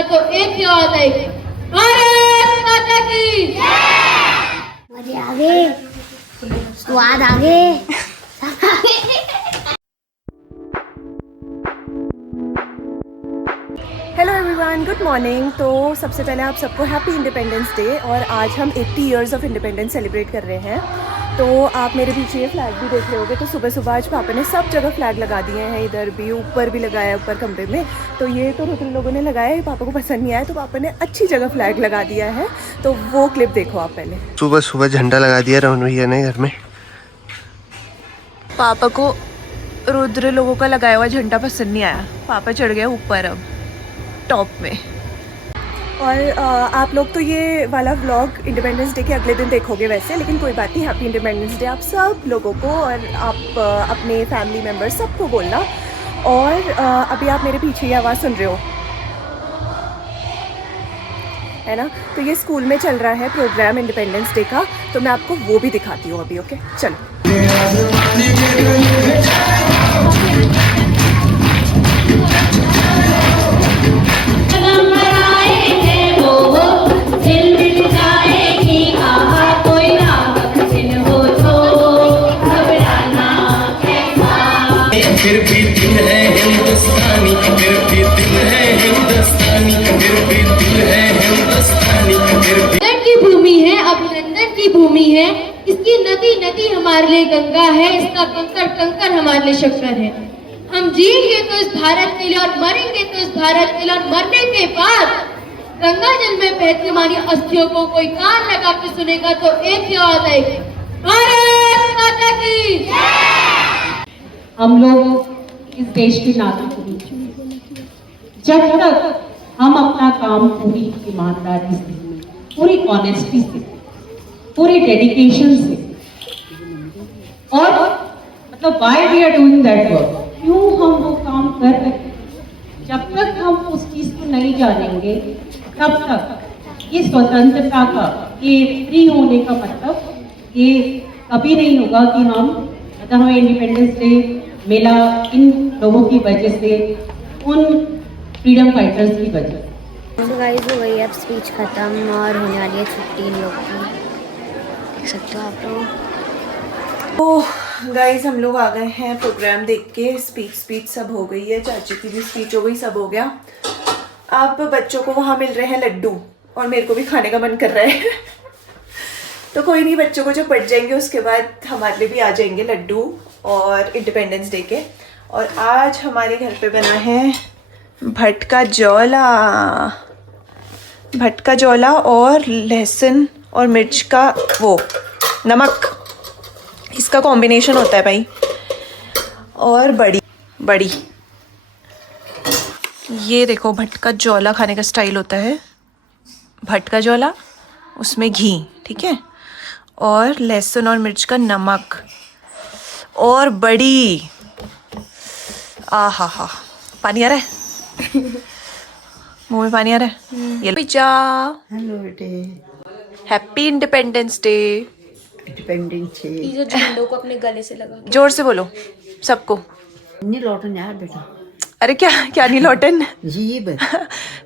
तो एक ही बात है, भारत माता की मजे आगे, स्वाद आगे। Hello everyone, good morning. तो सबसे पहले आप सबको हैप्पी इंडिपेंडेंस डे। और आज हम 80 इयर्स ऑफ इंडिपेंडेंस सेलिब्रेट कर रहे हैं। तो आप मेरे पीछे ये फ्लैग भी देख रहे होगे। तो सुबह सुबह आज पापा ने सब जगह फ्लैग लगा दिए हैं, इधर भी, ऊपर भी लगाया, ऊपर कमरे में। तो ये तो रुद्र लोगों ने लगाया है, पापा को पसंद नहीं आया, तो पापा ने अच्छी जगह फ्लैग लगा दिया है। तो वो क्लिप देखो आप पहले। सुबह सुबह झंडा लगा दिया रोहन भैया ने घर में। पापा को रुद्र लोगों का लगाया हुआ झंडा पसंद नहीं आया, पापा चढ़ गया ऊपर अब टॉप में। और आप लोग तो ये वाला व्लॉग इंडिपेंडेंस डे के अगले दिन देखोगे वैसे, लेकिन कोई बात नहीं। हैप्पी इंडिपेंडेंस डे आप सब लोगों को, और आप अपने फैमिली मेम्बर्स सबको बोलना। और अभी आप मेरे पीछे ये आवाज़ सुन रहे हो, है ना? तो ये स्कूल में चल रहा है प्रोग्राम इंडिपेंडेंस डे का, तो मैं आपको वो भी दिखाती हूँ अभी। ओके चलो। फिर भी दिल है हिंदुस्तानी, फिर भी दिल है हिंदुस्तानी, फिर भी दिल है हिंदुस्तानी, फिर भी। अभिनंदन की भूमि है, अभिनंदन की भूमि है। इसकी नदी नदी हमारे लिए गंगा है, इसका कंकड़ कंकड़ हमारे लिए शक्कर है। हम जिएंगे तो इस भारत के लिए और मरेंगे तो इस भारत के लिए, और मरने के बाद गंगा जल में बहती हमारी अस्थियों को कोई कान लगा के सुनेगा तो एक ही आवाज आएगी, भारत माता की। हम लोग इस देश के नागरिक हैं। जब तक हम अपना काम पूरी ईमानदारी से, पूरी ऑनेस्टी से, पूरे डेडिकेशन से, और मतलब why we are doing that work, क्यों हम वो काम कर रहे हैं, जब तक हम उस चीज को नहीं जानेंगे तब तक ये स्वतंत्रता का, ये फ्री होने का मतलब ये कभी नहीं होगा कि हम, मतलब हमें इंडिपेंडेंस डे मिला इन लोगों की वजह से, उन फ्रीडम फाइटर्स की वजह से। तो गाइस हो गई अब स्पीच खत्म और होने वाली है छुट्टी इन लोग की, देख सकते हो आप लोग। तो गाइस हम लोग आ गए हैं प्रोग्राम देख के। स्पीच सब हो गई है, चाची की भी स्पीच हो गई, सब हो गया। अब बच्चों को वहाँ मिल रहे हैं लड्डू, और मेरे को भी खाने का मन कर रहा है। तो कोई नहीं, बच्चों को जब बढ़ जाएंगे उसके बाद हमारे लिए भी आ जाएंगे लड्डू और इंडिपेंडेंस डे के। और आज हमारे घर पे बना है भटका जौला, भटका जौला और लहसुन और मिर्च का वो नमक, इसका कॉम्बिनेशन होता है भाई। और बड़ी बड़ी, ये देखो भटका जौला खाने का स्टाइल होता है। भटका जौला, उसमें घी, ठीक है, और लहसुन और मिर्च का नमक, और बड़ी। आहा हा, पानी आ रहा है मुंह में, पानी आ रहा है। ये पिज्जा। हेलो बेटे, happy independence day. Independence day. ये झंडों को अपने गले से लगा के। जोर से बोलो सबको। नहीं लौटन यार बेटा। अरे क्या क्या नहीं लौटन जीब।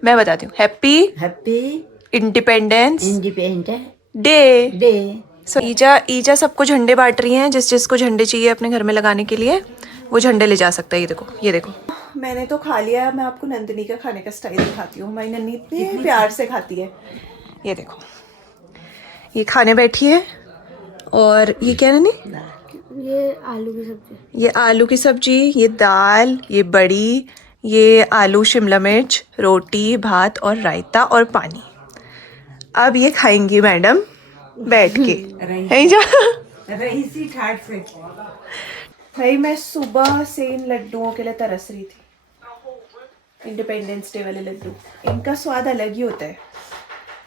मैं बताती हूँ। Happy happy independence independence day. Day. So ईजा सबको झंडे बांट रही हैं। जिस जिसको झंडे चाहिए अपने घर में लगाने के लिए वो झंडे ले जा सकता है। ये देखो, ये देखो। मैंने तो खा लिया। मैं आपको नंदिनी का खाने का स्टाइल दिखाती हूँ। हमारी नन्नी इतने प्यार से खाती है। ये देखो, ये खाने बैठी है। और ये क्या नन्नी? ये आलू की सब्जी, ये आलू की सब्जी, ये दाल, ये बड़ी, ये आलू शिमला मिर्च, रोटी, भात और रायता और पानी। अब ये खाएंगी मैडम बैठ के। है जा रईसी ठाट से। भाई मैं सुबह से इन लड्डुओं के लिए तरस रही थी। इंडिपेंडेंस डे वाले लड्डू, इनका स्वाद अलग ही होता है।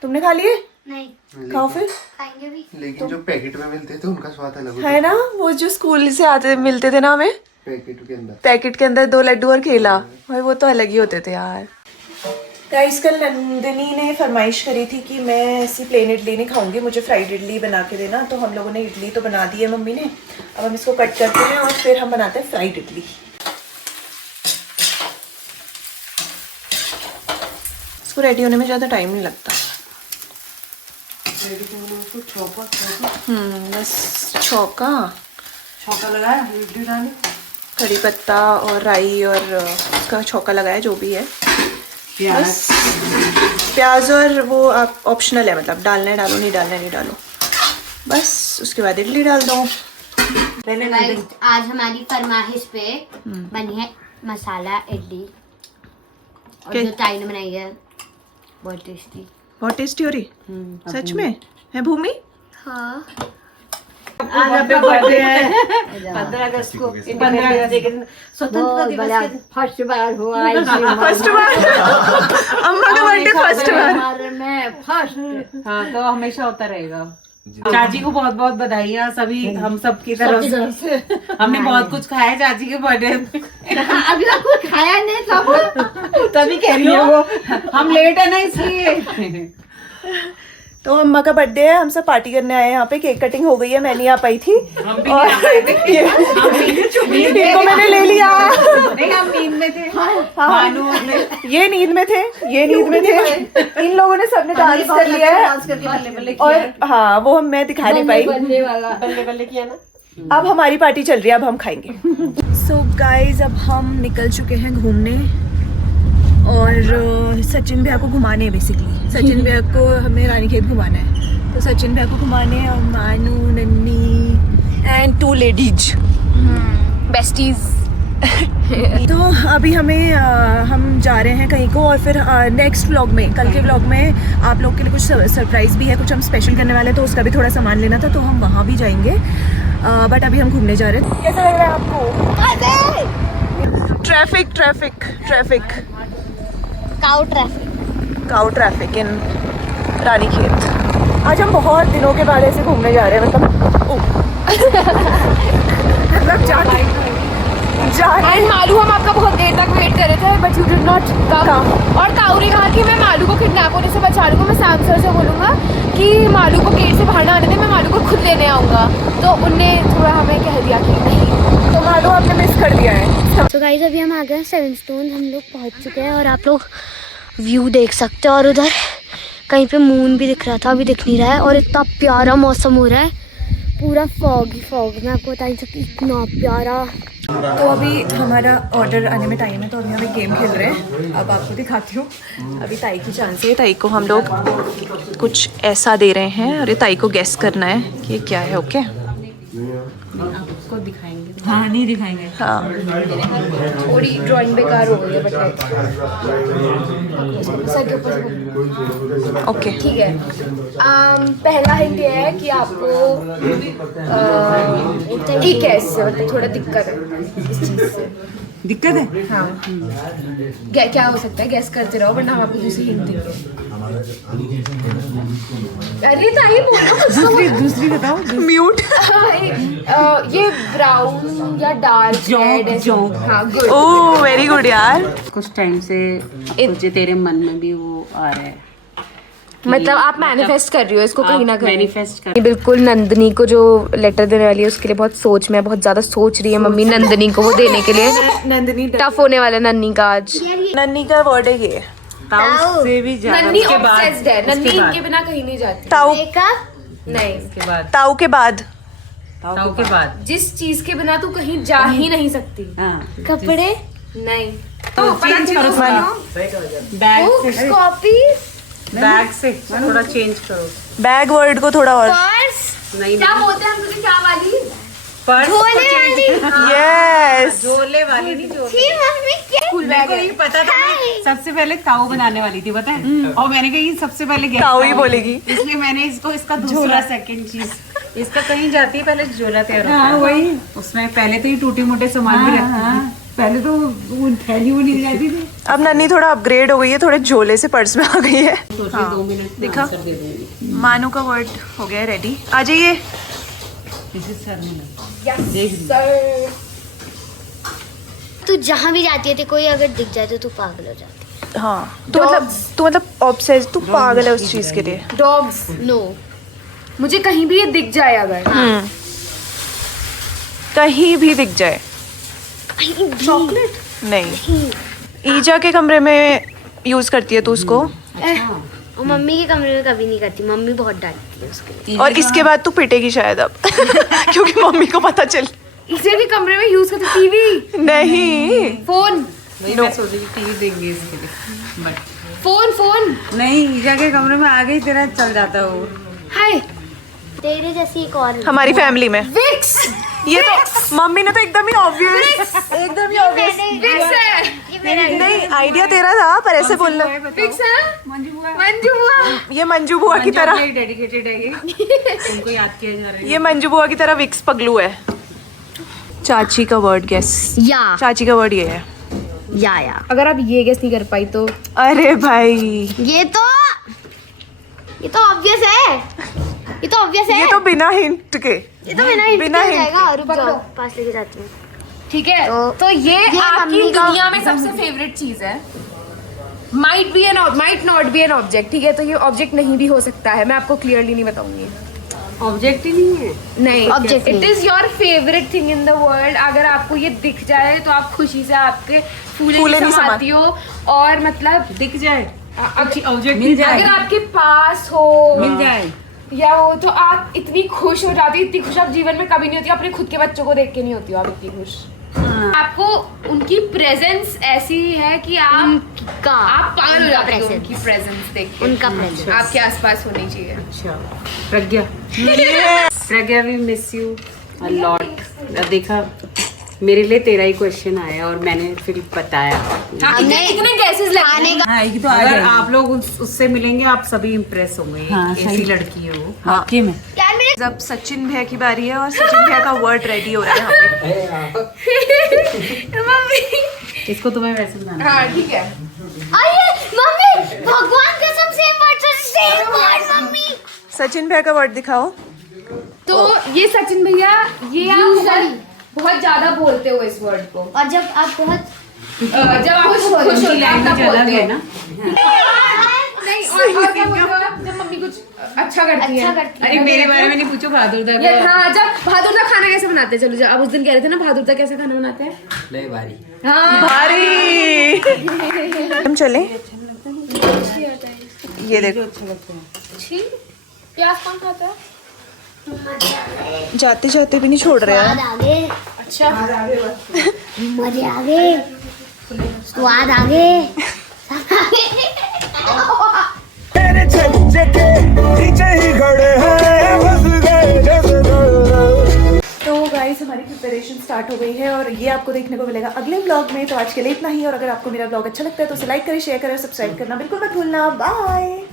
तुमने खा लिए? नहीं खाओ फिर। खाएंगे भी। लेकिन जो पैकेट में मिलते थे उनका स्वाद अलग होता है ना, वो जो स्कूल से आते मिलते थे ना हमें, पैकेट के अंदर। पैकेट के अंदर 2 लड्डू और केला, भाई वो तो अलग ही होते थे यार। गाइस कल नंदिनी ने फरमाइश करी थी कि मैं ऐसी प्लेन इडली नहीं खाऊंगी, मुझे फ्राइड इडली बना के देना। तो हम लोगों ने इडली तो बना दी है मम्मी ने। अब हम इसको कट करते हैं और फिर हम बनाते हैं फ्राइड इडली। इसको रेडी होने में ज़्यादा टाइम नहीं लगता। बस छौका लगाया कड़ी पत्ता और राई और उसका छौका लगाया, जो भी है। बस प्याज और वो आप ऑप्शनल है, मतलब डालना है डालो, नहीं डालना है नहीं डालो। बस उसके बाद इडली डाल दो। आज हमारी फरमाइश पे बनी है मसाला इडली, और जो ताई ने बनाई है बहुत टेस्टी। बहुत टेस्टी हो रही सच में है भूमि? हाँ, आज आपका बर्थडे है 15 अगस्त को, 15 अगस्त के दिन स्वतंत्रता दिवस के फर्स्ट बार हुआ। फर्स्ट बार अम्मा का बर्थडे फर्स्ट बार में फर्स्ट। हाँ, तो हमेशा होता रहेगा। चाची को बहुत बहुत बधाइयाँ सभी हम सब की तरफ से। हमने बहुत कुछ खाया है चाची के बर्थडे में। अभी तक कुछ खाया नहीं सब, तभी कह रही है वो, हम लेट है ना इसलिए। तो अम्मा का बर्थडे है, हम सब पार्टी करने आए हैं यहाँ पे। केक कटिंग हो गई है, मैं नहीं आ पाई थी। हम भी नहीं आ पाए थे, इनको मैंने ले लिया। नहीं हम नींद में थे। ये नींद में थे, ये नींद में थे। इन लोगों ने सबने डांस कर लिया है और हाँ वो मैं दिखा नहीं पाई। बल्ले किया ना। अब हमारी पार्टी चल रही है, अब हम खाएंगे। सो गाइज अब हम निकल चुके हैं घूमने और सचिन भैया को घुमाने हैं। बेसिकली सचिन भैया को हमें रानीखेत घुमाना है, तो सचिन भैया को घुमाने और मानू, नन्नी एंड 2 लेडीज बेस्टीज। तो अभी हमें हम जा रहे हैं कहीं को, और फिर नेक्स्ट व्लॉग में, कल के व्लॉग में आप लोग के लिए कुछ सरप्राइज़ भी है, कुछ हम स्पेशल करने वाले हैं, तो उसका भी थोड़ा सामान लेना था, तो हम वहाँ भी जाएंगे। बट अभी हम घूमने जा रहे हैं। कैसा लग रहा है आपको? Traffic traffic traffic cow traffic in Ranikhet. आज हम बहुत दिनों के बाद ऐसे घूमने जा रहे हैं, मतलब जाने मालू हम आपका बहुत देर तक वेट कर रहे थे, but you did not come. और ताऊ ने कहा कि मैं मालू को किडनैप होने से बचा लूंगा, मैं सैम सर से बोलूंगा कि मालू को गेट से बाहर ना आने दे, मैं मालू को खुद लेने आऊंगा। तो उनने थोड़ा हमें कह दिया कि नहीं, तो मालू आपने मिस कर दिया है। तो गाइस अभी हम आ गए हैं 7 स्टोन, हम लोग पहुंच चुके हैं और आप लोग व्यू देख सकते हो। और उधर कहीं पे मून भी दिख रहा था, अभी दिख नहीं रहा है। और इतना प्यारा मौसम हो रहा है, पूरा फॉग ही फॉग। मैं आपको बता नहीं सकती, इतना प्यारा। तो अभी हमारा ऑर्डर आने में टाइम है, तो अभी हम एक गेम खेल रहे हैं। अब आपको दिखाती हूँ। अभी ताई की चांस है, ताई को हम लोग कुछ ऐसा दे रहे हैं और ये ताई को गेस करना है कि ये क्या है। ओके आपको दिखाएंगे। हाँ नहीं दिखाएंगे। हाँ थोड़ी ड्राइंग बेकार हो गई है, बट सर के ऊपर ओके ठीक है। पहला हिंट ये है कि आपको एक ऐसे मतलब थोड़ा दिक्कत है इस चीज से। दिक्कत है? हाँ, क्या हो सकता है, गैस करते रहो वरना हम आपको दूसरी हिंट देंगे। अरे ताई बोलो, दूसरी बताओ। म्यूट। ये ब्राउन या डार्क रेड। हाँ गुड। ओह वेरी गुड यार। कुछ टाइम से मुझे तेरे मन में भी वो आ रहा है, मतलब आप मैनिफेस्ट कर रही हो इसको कहीं ना कहीं। मैनिफेस्ट कर। बिल्कुल नंदनी को जो लेटर देने वाली है उसके लिए बहुत ज़्यादा सोच रही है मम्मी नंदनी को वो देने के लिए। नंदनी टफ होने वाला नन्नी का आज। नन्नी का वर्ड है ये। ताऊ से भी ज्यादा। नन्नी उसके बाद obsessed है, नन्नी इनके बिना कहीं नहीं जाती। ताऊ नहीं, उसके बाद ताऊ के बाद ताऊ के बाद जिस चीज के बिना तू कहीं जा ही नहीं सकती। कपड़े नहीं तो चेंज करो बैग से, कॉपी बैग से थोड़ा चेंज करो। बैग वर्ड को थोड़ा और। नहीं क्या बोलते हैं हम तुझे, क्या वाली? पर्स यस झोले वाली नहीं, झोले। मेरे को ये पता था, मैं सबसे पहले ताऊ बनाने वाली थी पता है, और मैंने कहा ये सबसे पहले ताऊ ही बोलेगी, इसलिए मैंने इसको इसका दूसरा सेकंड चीज इसका कहीं जाती है पहले झोला तैयार होता है। वही उसमें पहले तो ये टूटे मोटे सामान भी रखती थी, पहले तो वो थैली वो नहीं जाती थी। अब नन्नी थोड़ा अपग्रेड हो गई है, थोड़े झोले से पर्स में आ गई है। हाँ, 2 मिनट देखा मानू का वर्ड हो गया रेडी, आ जाइए। तू जहाँ भी जाती है, कोई अगर दिख जाए तो तू पागल हो जाती है। हाँ तू मतलब ऑब्सेस्ड, तू पागल है उस चीज के लिए। डॉग्स नो, मुझे कहीं भी ये दिख जाए अगर, कहीं भी दिख जाए। चॉकलेट नहीं, ईजा के कमरे में यूज करती है तू उसको, और मम्मी के कमरे में कभी नहीं करती, मम्मी बहुत डांटती है उसके लिए। और इसके बाद तू पिटेगी शायद अब क्योंकि मम्मी को पता चल। इसे भी कमरे में यूज करते टीवी नहीं फोन वही मैं सोच रही थी टीवी देंगे इसके लिए बट फोन नहीं ईजा के कमरे में आगे ही तेरा चल जाता है वो। हाय तेरे जैसी एक और हमारी फैमिली में विक्स ये तो मम्मी ने तो एकदम ही ऑब्वियस एकदम ही ऑब्वियस विक्स है नहीं आइडिया तेरा था पर ऐसे बोलना। विक्स है मंजू बुआ ये मंजू बुआ की तरह डेडिकेटेड है ये उनको याद किया जा रहा है। ये मंजू बुआ की तरह विक्स पगलू है। चाची का वर्ड गेस। या चाची का वर्ड ये है या। अगर आप ये गेस नहीं कर पाई तो अरे भाई ये तो ऑब्वियस है, ये तो ऑब्वियस है, ये तो बिना हिंट के ये तो बिना हिंट बिना के hint जाएगा। रुक जाओ पास लेके जाती हूँ। ठीक है तो ये आपकी दुनिया में सबसे फेवरेट चीज है। Might not be an object, ठीक है, तो ये ऑब्जेक्ट नहीं भी हो सकता है, मैं आपको क्लियरली नहीं बताऊंगी। ऑब्जेक्ट ही नहीं है नहीं Object इट नहीं। Is your favourite thing in the world. अगर आपको ये दिख जाए तो आप खुशी से आपके फूले फूले नहीं नहीं समाती हो और मतलब दिख जाए ऑब्जेक्ट मिल जाए अगर आपके पास हो मिल जाए या वो तो आप इतनी खुश हो जाती हो, इतनी खुश आप जीवन में कभी नहीं होती, अपने खुद के बच्चों को देख के नहीं होती हो आप इतनी खुश। आपको उनकी प्रेजेंस ऐसी है कि आप पागल हो जाते हो उनकी प्रेजेंस देख के। उनका presence। आपके आसपास होनी चाहिए। अच्छा Pragya we miss you a lot. देखा मेरे लिए तेरा ही क्वेश्चन आया और मैंने फिर बताया। इतने गैसेस लगाने का आएगी तो अगर आप लोग उससे मिलेंगे आप सभी इम्प्रेस होंगे। ऐसी लड़की है वो वाकई में। अब सचिन भैया की बारी है और सचिन भैया का वर्ड रेडी हो रहा है यहाँ पे। मम्मी इसको तुम्हें वैसे बनाना हाँ ठीक है। आइए मम्मी, भगवान कसम सेम वर्ड मम्मी। सचिन भैया का वर्ड दिखाओ। तो ये सचिन भैया ये आप बहुत ज्यादा बोलते हो इस वर्ड को, और जब आप बहुत जब आप खुश होते हो आप तब अलग बोलते है हो ना। नहीं और क्या बोलते हो आप जब मम्मी कुछ अच्छा करती है। अरे मेरे बारे में नहीं पूछो बहादुर ये हाँ जब बहादुर का खाना कैसे बनाते हैं, चलो जब आप उस दिन कह रहे थे ना बहादुर का कैसे खाना बनाते हैं हाँ भारी हम चले ये देखो प्याज कौन खाता है? जाते जाते भी नहीं छोड़ रहे स्वाद हैं। आगे, अच्छा मजे आगे, स्वाद आगे, सब आगे। तो गाइस हमारी प्रिपरेशन स्टार्ट हो गई है और ये आपको देखने को मिलेगा अगले व्लॉग में। तो आज के लिए इतना ही और अगर आपको मेरा व्लॉग अच्छा लगता है तो उसे लाइक करें, शेयर करें और सब्सक्राइब करना बिल्कुल मत भूलना। बाय।